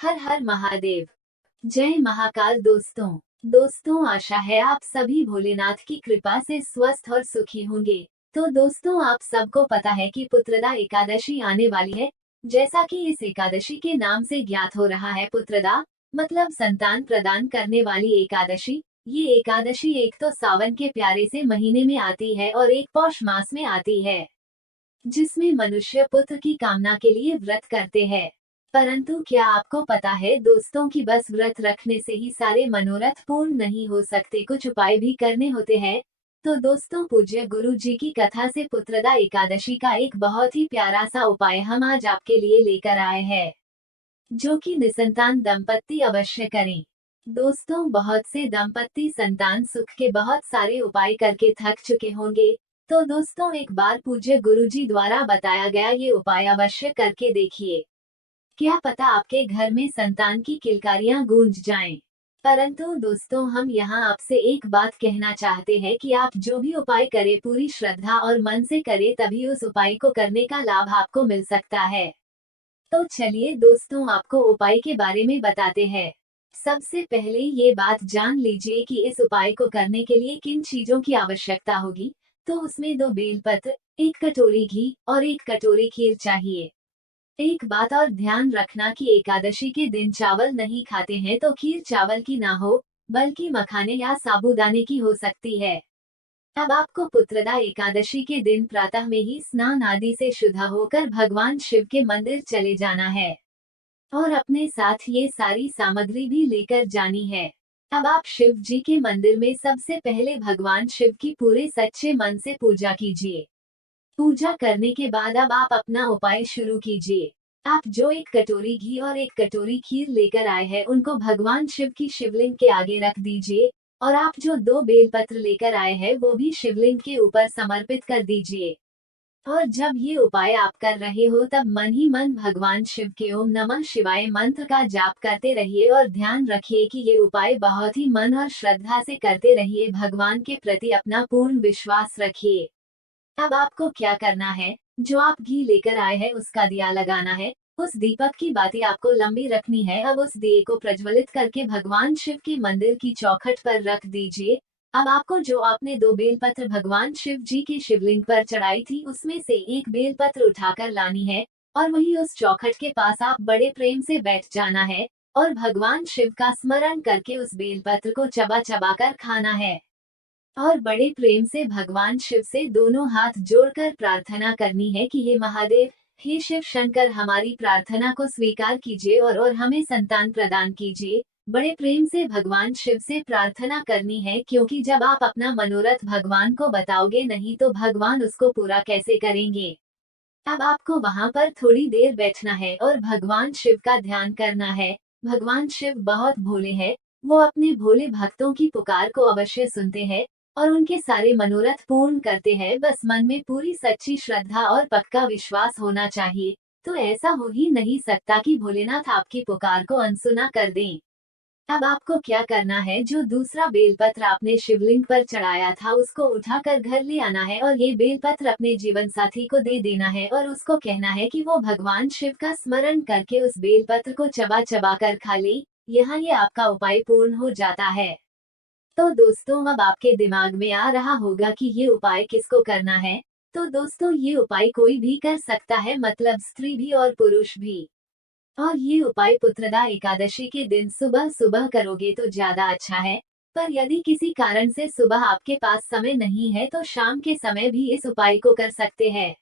हर हर महादेव। जय महाकाल। दोस्तों आशा है आप सभी भोलेनाथ की कृपा से स्वस्थ और सुखी होंगे। तो दोस्तों आप सबको पता है कि पुत्रदा एकादशी आने वाली है। जैसा कि इस एकादशी के नाम से ज्ञात हो रहा है, पुत्रदा मतलब संतान प्रदान करने वाली एकादशी। ये एकादशी एक तो सावन के प्यारे से महीने में आती है और एक पौष मास में आती है, जिसमें मनुष्य पुत्र की कामना के लिए व्रत करते हैं। परंतु क्या आपको पता है दोस्तों कि बस व्रत रखने से ही सारे मनोरथ पूर्ण नहीं हो सकते, कुछ उपाय भी करने होते हैं। तो दोस्तों पूज्य गुरु जी की कथा से पुत्रदा एकादशी का एक बहुत ही प्यारा सा उपाय हम आज आपके लिए लेकर आए हैं, जो कि निसंतान दंपत्ति अवश्य करें। दोस्तों बहुत से दंपत्ति संतान सुख के बहुत सारे उपाय करके थक चुके होंगे। तो दोस्तों एक बार पूज्य गुरुजी द्वारा बताया गया ये उपाय अवश्य करके देखिए। क्या पता आपके घर में संतान की किलकारियां गूंज जाएं। परंतु दोस्तों हम यहाँ आपसे एक बात कहना चाहते हैं कि आप जो भी उपाय करें पूरी श्रद्धा और मन से करें, तभी उस उपाय को करने का लाभ आपको मिल सकता है। तो चलिए दोस्तों आपको उपाय के बारे में बताते हैं। सबसे पहले ये बात जान लीजिए कि इस उपाय को करने के लिए किन चीजों की आवश्यकता होगी। तो उसमें 2 बेलपत्र, 1 कटोरी घी और 1 कटोरी खीर चाहिए। एक बात और ध्यान रखना कि एकादशी के दिन चावल नहीं खाते हैं तो खीर चावल की ना हो, बल्कि मखाने या साबूदाने की हो सकती है। अब आपको पुत्रदा एकादशी के दिन प्रातः में ही स्नान आदि से शुद्ध होकर भगवान शिव के मंदिर चले जाना है और अपने साथ ये सारी सामग्री भी लेकर जानी है। अब आप शिव जी के मंदिर में सबसे पहले भगवान शिव की पूरे सच्चे मन से पूजा कीजिए। पूजा करने के बाद अब आप अपना उपाय शुरू कीजिए। आप जो 1 कटोरी घी और 1 कटोरी खीर लेकर आए हैं उनको भगवान शिव की शिवलिंग के आगे रख दीजिए और आप जो 2 बेलपत्र लेकर आए हैं वो भी शिवलिंग के ऊपर समर्पित कर दीजिए। और जब ये उपाय आप कर रहे हो तब मन ही मन भगवान शिव के ओम नमः शिवाय मंत्र का जाप करते रहिए और ध्यान रखिए कि ये उपाय बहुत ही मन और श्रद्धा से करते रहिए। भगवान के प्रति अपना पूर्ण विश्वास रखिए। अब आपको क्या करना है, जो आप घी लेकर आए हैं उसका दिया लगाना है। उस दीपक की बाती आपको लंबी रखनी है। अब उस दिए को प्रज्वलित करके भगवान शिव के मंदिर की चौखट पर रख दीजिए। अब आपको जो आपने 2 बेलपत्र भगवान शिव जी की शिवलिंग पर चढ़ाई थी उसमें से 1 बेलपत्र उठाकर लानी है और वही उस चौखट के पास आप बड़े प्रेम से बैठ जाना है और भगवान शिव का स्मरण करके उस बेलपत्र को चबा चबा कर खाना है और बड़े प्रेम से भगवान शिव से दोनों हाथ जोड़कर प्रार्थना करनी है कि हे महादेव, हे शिव शंकर, हमारी प्रार्थना को स्वीकार कीजिए और हमें संतान प्रदान कीजिए। बड़े प्रेम से भगवान शिव से प्रार्थना करनी है, क्योंकि जब आप अपना मनोरथ भगवान को बताओगे नहीं तो भगवान उसको पूरा कैसे करेंगे। अब आपको वहाँ पर थोड़ी देर बैठना है और भगवान शिव का ध्यान करना है। भगवान शिव बहुत भोले हैं, वो अपने भोले भक्तों की पुकार को अवश्य सुनते हैं और उनके सारे मनोरथ पूर्ण करते हैं। बस मन में पूरी सच्ची श्रद्धा और पक्का विश्वास होना चाहिए। तो ऐसा हो ही नहीं सकता कि भोलेनाथ आपकी पुकार को अनसुना कर दें। अब आपको क्या करना है, जो दूसरा बेलपत्र आपने शिवलिंग पर चढ़ाया था उसको उठाकर घर ले आना है और ये बेलपत्र अपने जीवन साथी को दे देना है और उसको कहना है कि वो भगवान शिव का स्मरण करके उस बेलपत्र को चबा चबा कर खा ले। यहाँ ये आपका उपाय पूर्ण हो जाता है। तो दोस्तों अब आपके दिमाग में आ रहा होगा कि ये उपाय किसको करना है। तो दोस्तों ये उपाय कोई भी कर सकता है, मतलब स्त्री भी और पुरुष भी। और ये उपाय पुत्रदा एकादशी के दिन सुबह सुबह करोगे तो ज्यादा अच्छा है। पर यदि किसी कारण से सुबह आपके पास समय नहीं है तो शाम के समय भी इस उपाय को कर सकते हैं।